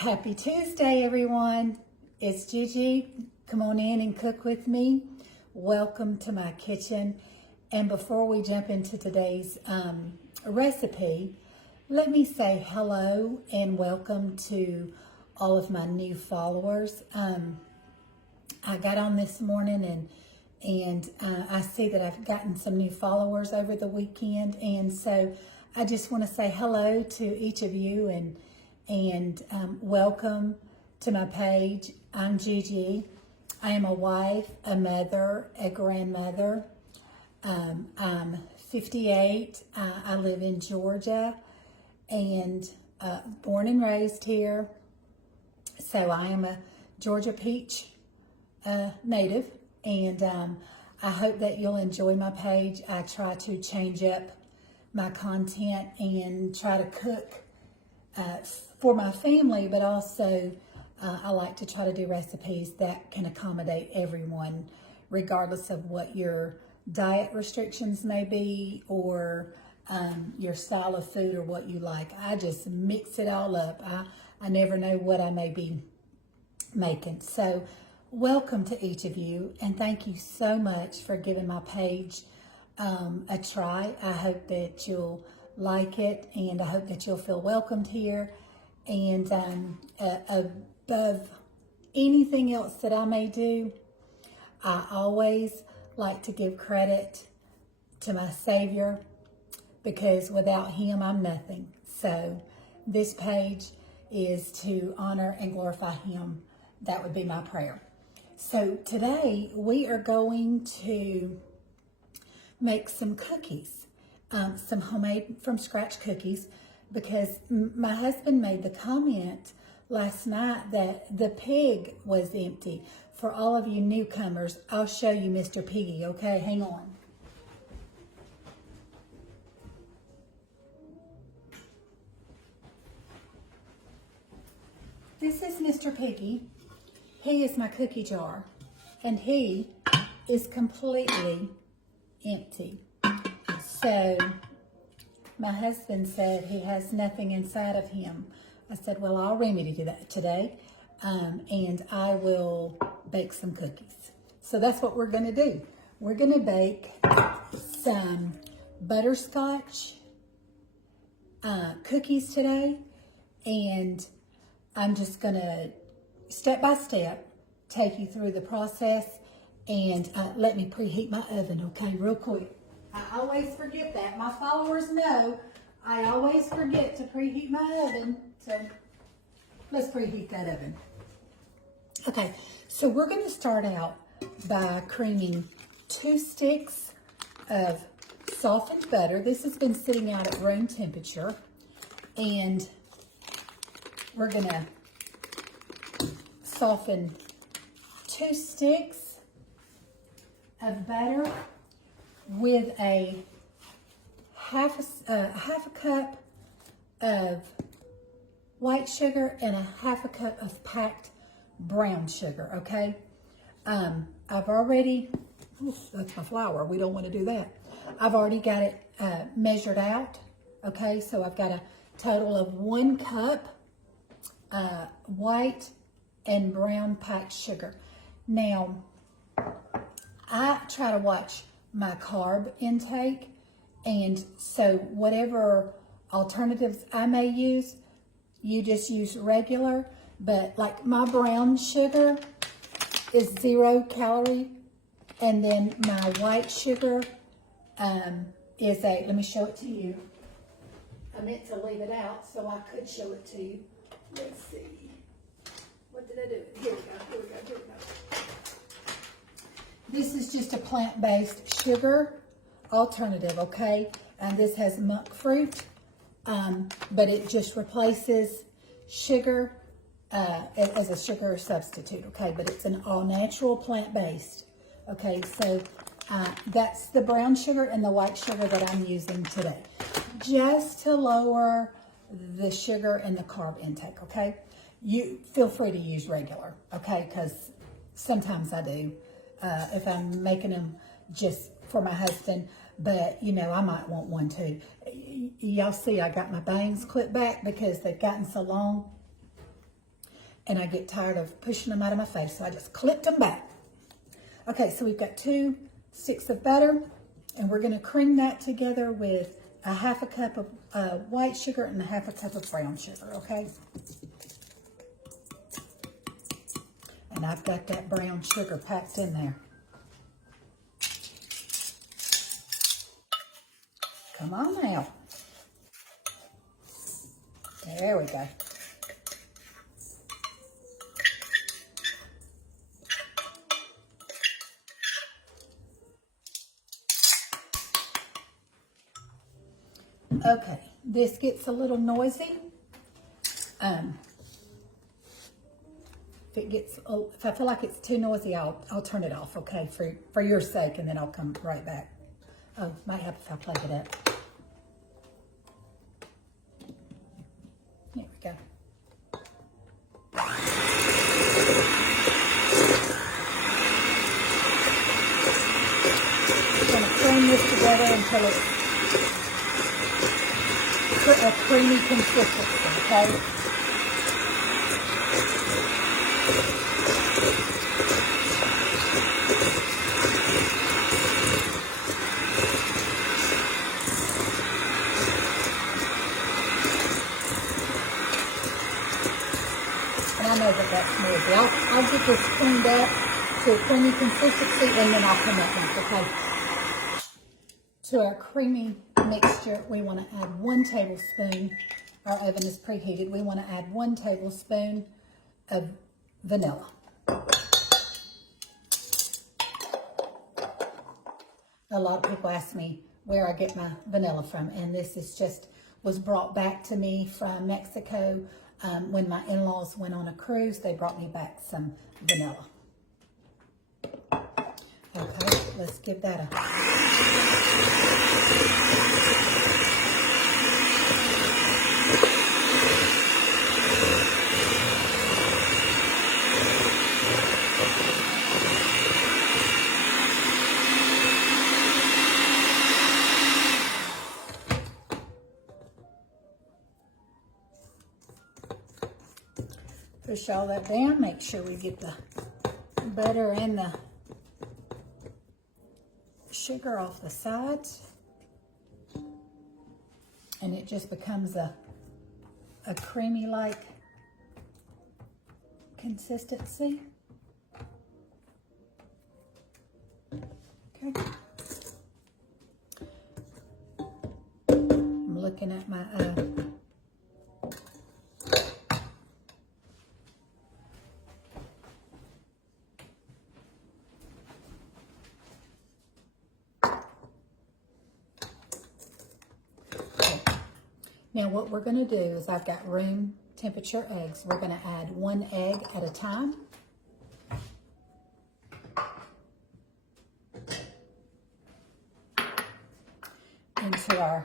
Happy Tuesday, everyone. It's Gigi. Come on in and cook with me. Welcome to my kitchen. And before we jump into today's recipe, let me say hello and welcome to all of my new followers. I got on this morning and I see that I've gotten some new followers over the weekend. And so I just want to say hello to each of you and welcome to my page. I'm Gigi. I am a wife, a mother, a grandmother. I'm 58. I live in Georgia and born and raised here. So I am a Georgia Peach native, and I hope that you'll enjoy my page. I try to change up my content and try to cook for my family, but also I like to try to do recipes that can accommodate everyone, regardless of what your diet restrictions may be or your style of food or what you like. I just mix it all up. I never know what I may be making. So welcome to each of you, and thank you so much for giving my page a try. I hope that you'll like it, and I hope that you'll feel welcomed here. And above anything else that I may do, I always like to give credit to my Savior, because without Him, I'm nothing. So this page is to honor and glorify Him. That would be my prayer. So today we are going to make some cookies, some homemade from scratch cookies, because my husband made the comment last night that the pig was empty. For all of you newcomers, I'll show you Mr. Piggy, okay? Hang on. This is Mr. Piggy. He is my cookie jar, and he is completely empty. So my husband said he has nothing inside of him. I said, well, I'll remedy that today, and I will bake some cookies. So that's what we're going to do. We're going to bake some butterscotch cookies today, and I'm just going to step by step take you through the process, and let me preheat my oven, okay, real quick. I always forget that. My followers know I always forget to preheat my oven. So let's preheat that oven. Okay, so we're going to start out by creaming 2 sticks of softened butter. This has been sitting out at room temperature, and we're going to soften 2 sticks of butter with a half a cup of white sugar and a half a cup of packed brown sugar, okay? I've already, that's my flour, we don't want to do that. I've already got it measured out, okay? So I've got a total of 1 cup white and brown packed sugar. Now, I try to watch my carb intake, and so whatever alternatives I may use, you just use regular. But like my brown sugar is 0 calorie, and then my white sugar is let me show it to you. I meant to leave it out so I could show it to you. Let's see. What did I do? Here we go. This is just a plant-based sugar alternative, okay? And this has monk fruit, but it just replaces sugar as a sugar substitute, okay? But it's an all-natural plant-based, okay? So that's the brown sugar and the white sugar that I'm using today, just to lower the sugar and the carb intake, okay? You feel free to use regular, okay? Because sometimes I do. If I'm making them just for my husband, but you know, I might want one too. Y'all see I got my bangs clipped back because they've gotten so long. and I get tired of pushing them out of my face, so I just clipped them back. Okay, so we've got 2 sticks of butter, and we're going to cream that together with a half a cup of white sugar and a half a cup of brown sugar, okay? And I've got that brown sugar packed in there. Come on now. There we go. Okay, this gets a little noisy. If I feel like it's too noisy, I'll turn it off, okay, for your sake, and then I'll come right back. Oh, might help if I plug it up. There we go. I'm going to cream this together until it's a creamy consistency, okay? And I know that's noisy. I'll get this cleaned up to a creamy consistency, and then I'll come up with, okay? To our creamy mixture, we want to add 1 tablespoon. Our oven is preheated. We want to add 1 tablespoon of vanilla. A lot of people ask me where I get my vanilla from, and this is was brought back to me from Mexico. When my in-laws went on a cruise, they brought me back some vanilla. Okay, let's give that a... Push all that down, make sure we get the butter and the sugar off the sides. And it just becomes a creamy-like consistency. Okay. I'm looking at my Now what we're going to do is I've got room temperature eggs. We're going to add 1 egg at a time. Into our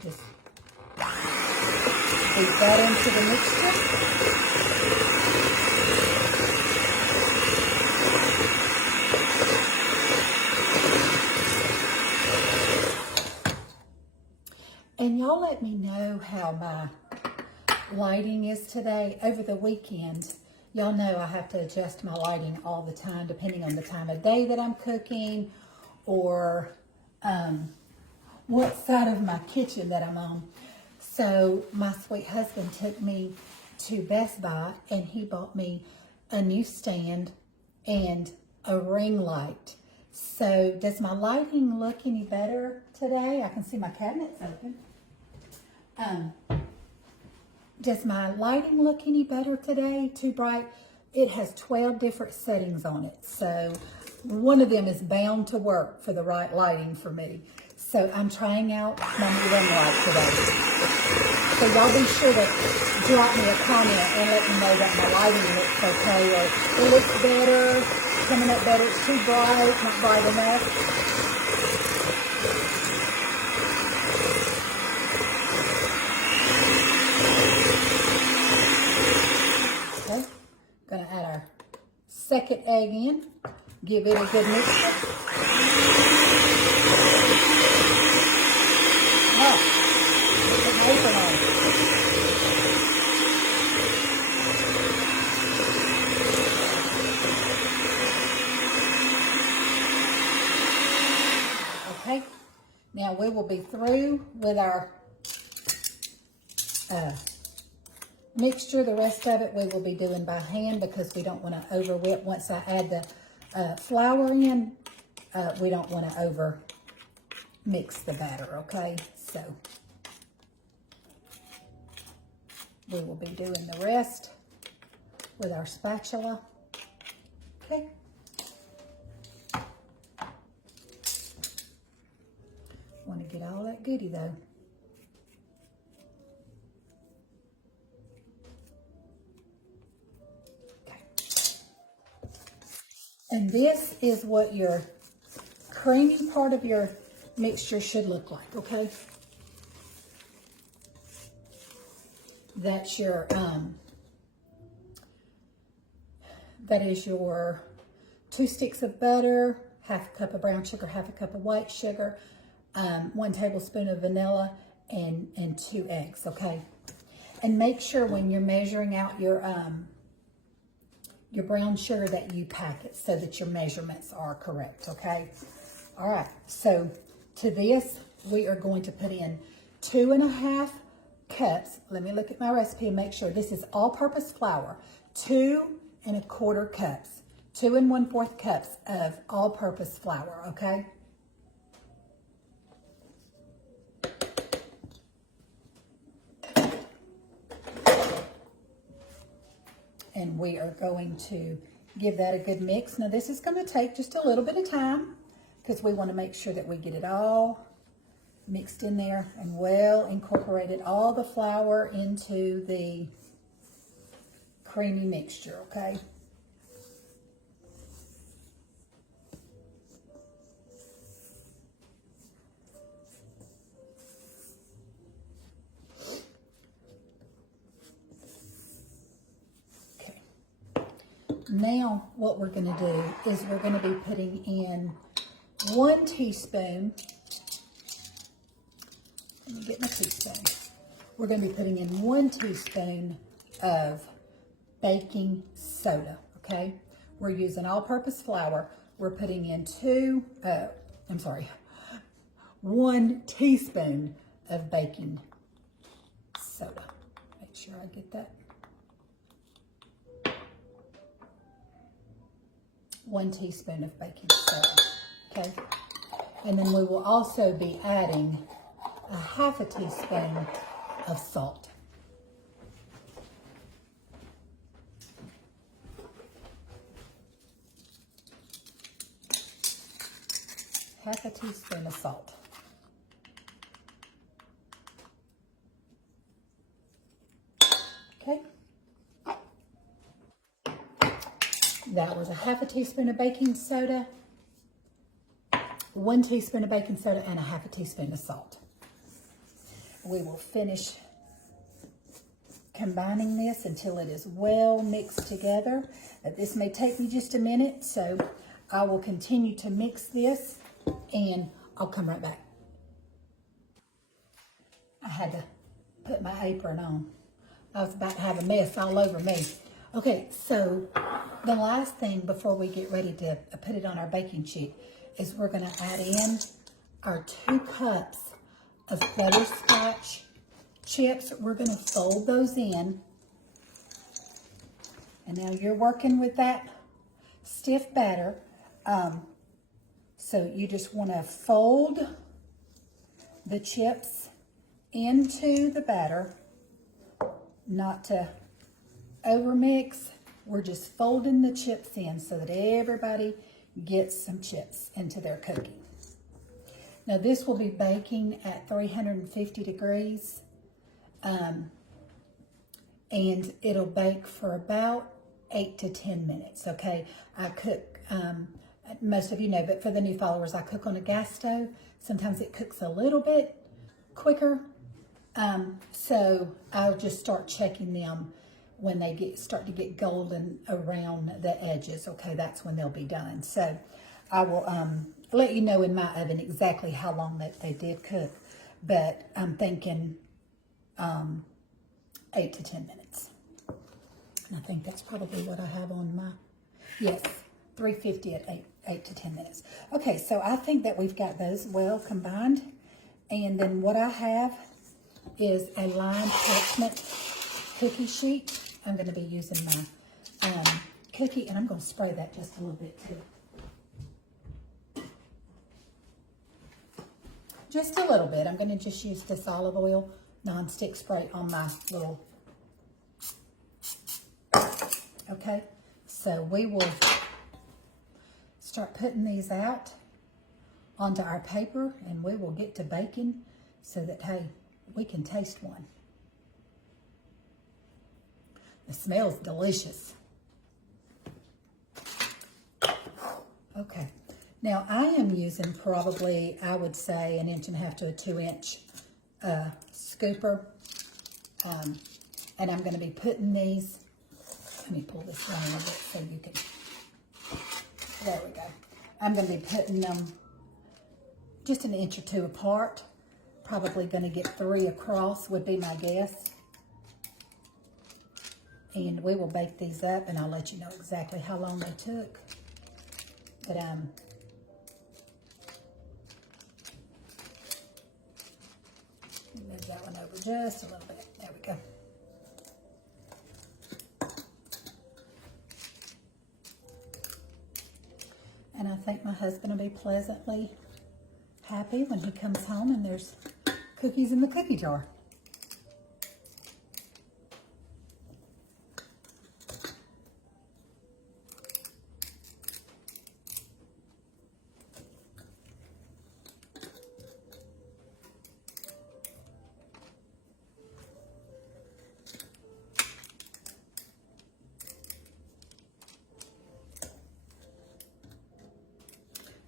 just beat that into the mixture. And y'all let me know how my lighting is today. Over the weekend, y'all know I have to adjust my lighting all the time, depending on the time of day that I'm cooking or what side of my kitchen that I'm on. So my sweet husband took me to Best Buy, and he bought me a new stand and a ring light. So does my lighting look any better today? I can see my cabinets open. Does my lighting look any better today? Too bright? It has 12 different settings on it. So one of them is bound to work for the right lighting for me. So I'm trying out my new ring light today. So y'all be sure to drop me a comment and let me know that my lighting looks okay, or it looks better, coming up better, it's too bright, not bright enough. Okay, gonna add our second egg in, give it a good mixture. Oh, put my apron on. Okay, now we will be through with our mixture. The rest of it we will be doing by hand because we don't want to over whip. Once I add the flour in, we don't want to over mix the batter, okay? So we will be doing the rest with our spatula, okay? Want to get all that goodie though. Okay. And this is what your creamy part of your mixture should look like, okay? That's your, that is your 2 sticks of butter, half a cup of brown sugar, half a cup of white sugar, 1 tablespoon of vanilla, and 2 eggs, okay? And make sure when you're measuring out your brown sugar that you pack it so that your measurements are correct, okay? All right, so to this, we are going to put in 2.5 cups. Let me look at my recipe and make sure this is all-purpose flour. 2 1/4 cups, 2 1/4 cups of all-purpose flour, okay? And we are going to give that a good mix. Now this is going to take just a little bit of time because we want to make sure that we get it all mixed in there and well incorporated all the flour into the creamy mixture, okay? Now what we're going to do is we're going to be putting in 1 teaspoon. Let me get my teaspoon. We're going to be putting in 1 teaspoon of baking soda, okay? We're using all-purpose flour. We're putting in 1 teaspoon of baking soda. Make sure I get that. 1 teaspoon of baking soda, okay? And then we will also be adding 1/2 teaspoon of salt. Half a teaspoon of salt. Okay. That was 1/2 teaspoon of baking soda, 1 teaspoon of baking soda, and 1/2 teaspoon of salt. We will finish combining this until it is well mixed together. This may take me just a minute, so I will continue to mix this and I'll come right back. I had to put my apron on. I was about to have a mess all over me. Okay, so the last thing before we get ready to put it on our baking sheet is we're going to add in our 2 cups of butterscotch chips. We're going to fold those in. And now you're working with that stiff batter. So you just want to fold the chips into the batter, not to overmix. We're just folding the chips in so that everybody gets some chips into their cookie. Now this will be baking at 350 degrees and it'll bake for about 8 to 10 minutes, okay? I cook, most of you know, but for the new followers, I cook on a gas stove. Sometimes it cooks a little bit quicker, so I'll just start checking them when they start to get golden around the edges, okay? That's when they'll be done. So I will let you know in my oven exactly how long that they did cook. but I'm thinking 8 to 10 minutes. And I think that's probably what I have on my, yes, 350 at 8 to 10 minutes. Okay, so I think that we've got those well combined. And then what I have is a line parchment cookie sheet. I'm going to be using my cookie, and I'm going to spray that just a little bit too. Just a little bit. I'm going to just use this olive oil non-stick spray on my little, okay? So we will start putting these out onto our paper, and we will get to baking so that, hey, we can taste one. It smells delicious. Okay, now I am using probably, I would say, 1.5 inches to a 2-inch scooper. And I'm going to be putting these, let me pull this down a little bit so you can, there we go. I'm going to be putting them just 1 inch or 2 apart. Probably going to get 3 across would be my guess. And we will bake these up, and I'll let you know exactly how long they took. But move that one over just a little bit. There we go. And I think my husband will be pleasantly happy when he comes home and there's cookies in the cookie jar.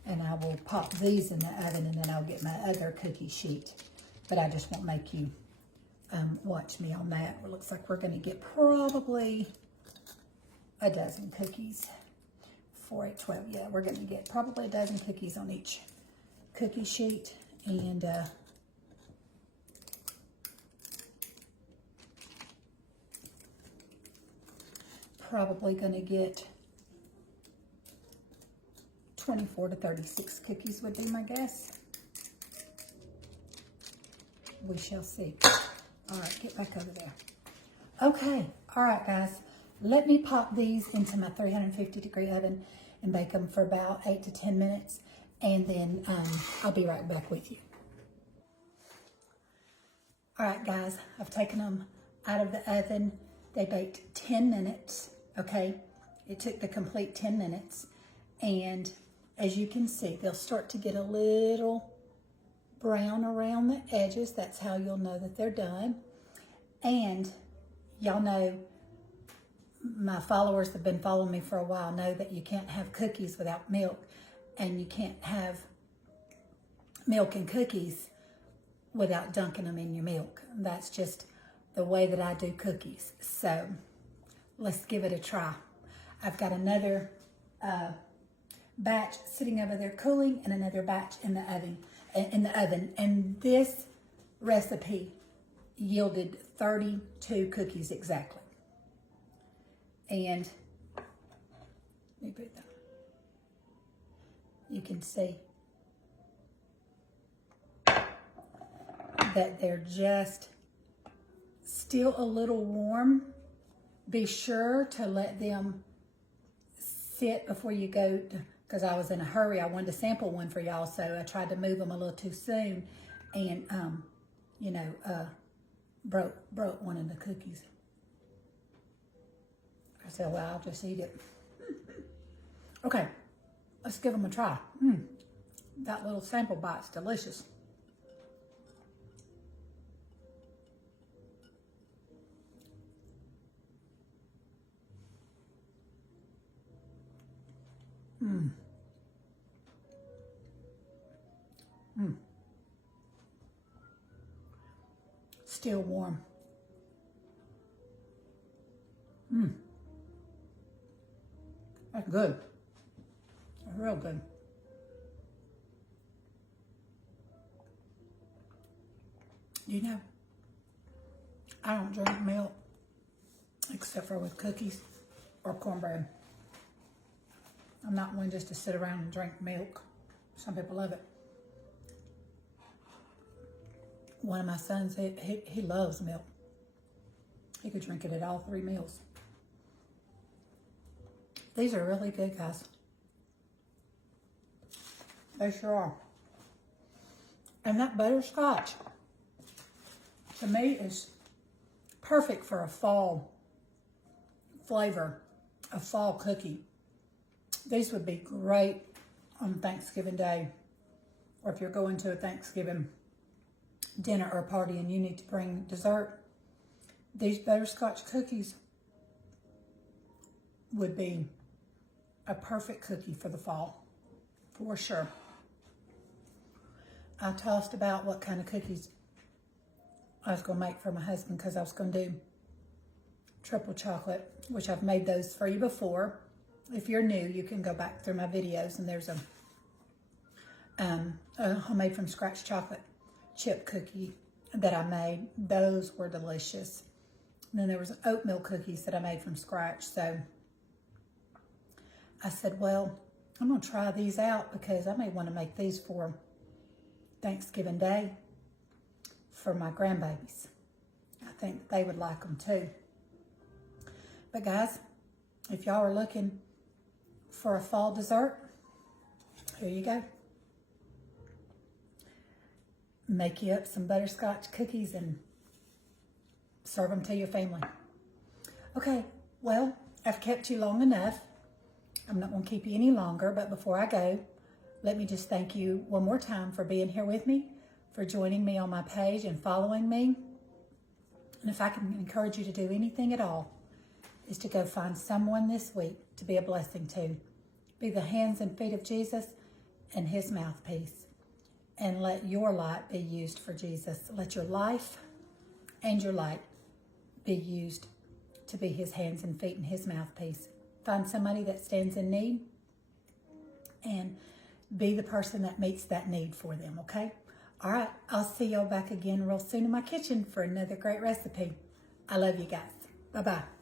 And I will pop these in the oven, and then I'll get my other cookie sheet. But I just won't make you watch me on that. It looks like we're going to get probably a dozen cookies. 4, 8, 12. Yeah, we're going to get probably a dozen cookies on each cookie sheet. And probably going to get 24 to 36 cookies would be my guess. We shall see. All right, get back over there. Okay, all right, guys. Let me pop these into my 350-degree oven and bake them for about 8 to 10 minutes, and then I'll be right back with you. All right, guys, I've taken them out of the oven. They baked 10 minutes, okay? It took the complete 10 minutes, and as you can see, they'll start to get a little brown around the edges. That's how you'll know that they're done. And y'all know, my followers that have been following me for a while know that you can't have cookies without milk, and you can't have milk and cookies without dunking them in your milk. That's just the way that I do cookies. So let's give it a try. I've got another batch sitting over there cooling, and another batch in the oven. And this recipe yielded 32 cookies exactly. And let me put that. You can see that they're just still a little warm. Be sure to let them sit before you go to, because I was in a hurry. I wanted to sample one for y'all, so I tried to move them a little too soon, and broke one of the cookies. I said, well, I'll just eat it. Okay, let's give them a try. That little sample bite's delicious. Still warm. That's good. That's real good. You know, I don't drink milk except for with cookies or cornbread. I'm not one just to sit around and drink milk. Some people love it. One of my sons, he loves milk. He could drink it at all 3 meals. These are really good, guys. They sure are. And that butterscotch, to me, is perfect for a fall flavor, a fall cookie. These would be great on Thanksgiving Day, or if you're going to a Thanksgiving dinner or party and you need to bring dessert. These butterscotch cookies would be a perfect cookie for the fall, for sure. I tossed about what kind of cookies I was going to make for my husband because I was going to do triple chocolate, which I've made those for you before. If you're new, you can go back through my videos, and there's a homemade from scratch chocolate chip cookie that I made. Those were delicious. And then there was oatmeal cookies that I made from scratch. So I said, well, I'm going to try these out because I may want to make these for Thanksgiving Day for my grandbabies. I think they would like them too. But guys, if y'all are looking for a fall dessert, here you go. Make you up some butterscotch cookies and serve them to your family. Okay, well, I've kept you long enough. I'm not going to keep you any longer, but before I go, let me just thank you one more time for being here with me, for joining me on my page and following me. And if I can encourage you to do anything at all, is to go find someone this week to be a blessing to. Be the hands and feet of Jesus and his mouthpiece. And let your light be used for Jesus. Let your life and your light be used to be his hands and feet and his mouthpiece. Find somebody that stands in need and be the person that meets that need for them, okay? All right, I'll see y'all back again real soon in my kitchen for another great recipe. I love you guys. Bye-bye.